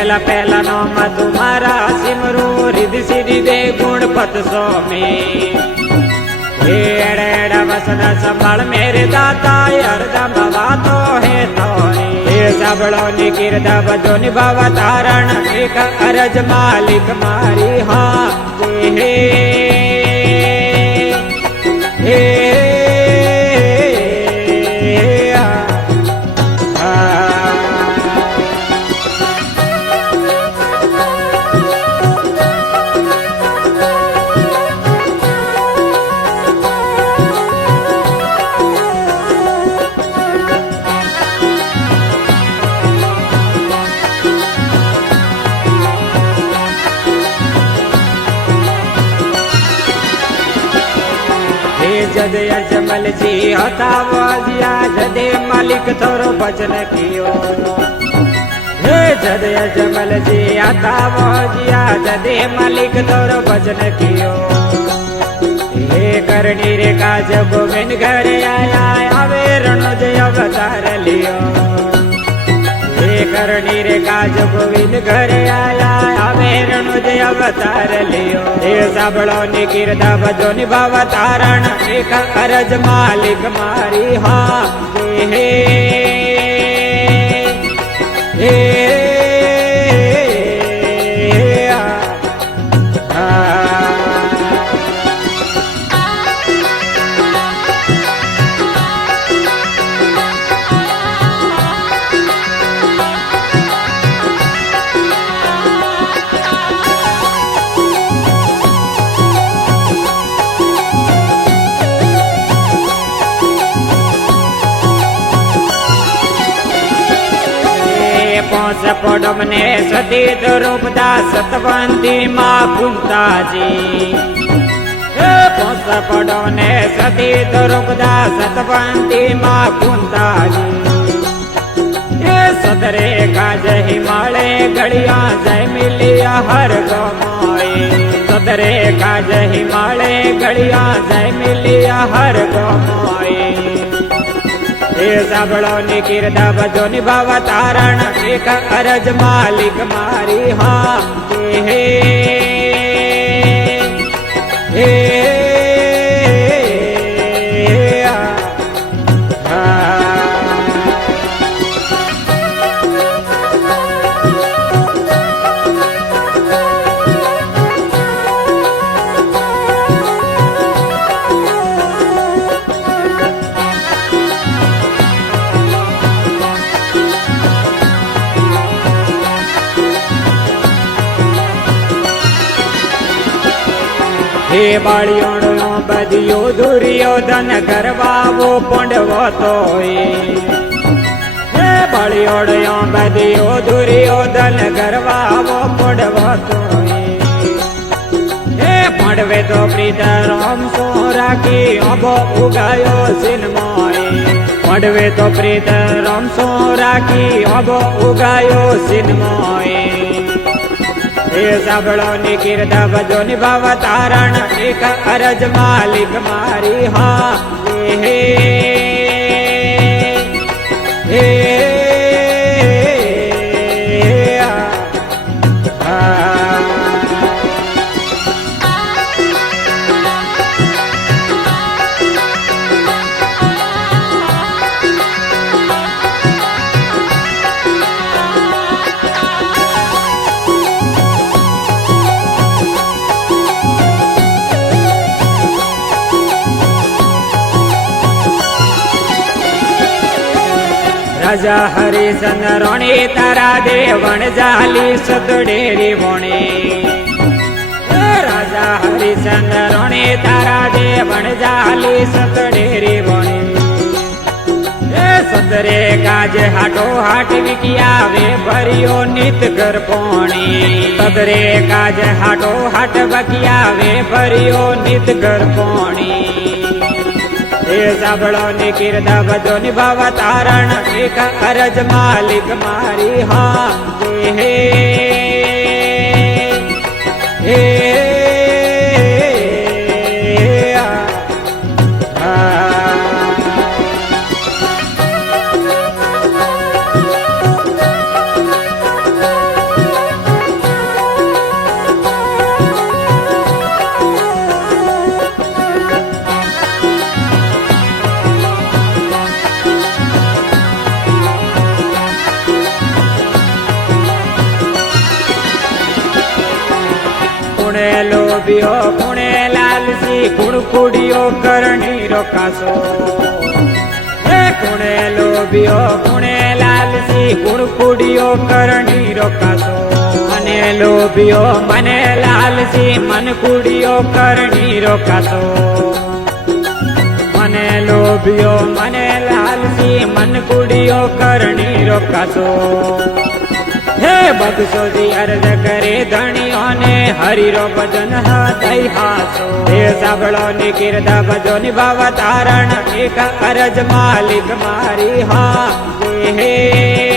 પેલા પેલા નામ તુમારા સિમરું રિદ્ધિ સિદ્ધિ દે ગુણ પત સ્વામી એડ એડ વસન સંભાળ મેરે દાતા હરદમ વાતો હે તોરી હે સાંભળો ની કીર્તા બધો નિભાવા તારણ એક અરજ માલિક મારી હા હે હે जद अजमल जी हता वाजिया जदे मालिक थोरो भजन कियो हे जद अजमल जी हता वाजिया जदे मालिक थोरो भजन कियो हे करनी रे काज गोविंद घर आया आवे रणो जय अवतार लियो हे करनी रे काज गोविंद घर आया आवे रणो जय अवतार लियो हे साबळो ની કીર્તા બધો નિભાવા તારણ એક અરજ માલિક મારી હા હે હે सपड़म ने सती रूपदास सतवंती माँ कुंता जी सपड़म ने सती रूपदास सतवंती माँ कुंता जी सदरे काज हिमालय गड़िया जय मिलिया हर गमाए सदरे काज हिमालय गड़िया जय मिलिया हर गमाए हे साबळो ની કીર્તા બધો નિભાવા તારણ એક અરજ માલિક મારી હા હે હે हे बाळियोड़ो बदियो दुर्योधन करवावो पंडवो तोय हे बाळियोड़ो बदियो दुर्योधन करवावो पंडवो तोय हे पंडवे तो प्रीत राम सो राखी अबो उगायो सिनमोय पंडवे तो प्रीत राम सो राखी अबो उगायो सिनमोय हे साबळो ની કીર્તા બધો નિભાવા તારણ એક અરજ માલિક મારી હા હે હે राजा हरिचंद्र रोणी तारा देवण जाली सतडेरी वणे राजा हरिचंद्र रोणी तारा देवण जाली सतडेरी वणे सतरे काज हाटो हाट विकिया वे भरियो नित घर पोणी सतरे काज हाटो हाट बकिया वे भरियो नित घर पोणी हे साबळो ની કીર્તા બધો નિભાવા તારણ એક અરજ માલિક મારી હા હે હે લાલસી કુણકુડીઓ કરણી રોકાશો હે કુણે લોભિયો કુણે લાલસી કુણકુડીઓ કરણી રોકાશો મને લોભિયો મને લાલસી મન કુડીઓ કરણી રોકાશો મને લોભિયો મને લાલસી મન કુડીઓ કરણી રોકાશો હે બગસોજી અરજ કરે ધણીઓને હરિરો ભજન દઈ હાસો હે સાંભળો ની કીર્તા ભજો નિભાવ તારણ એક અરજ માલિક મારી હા હે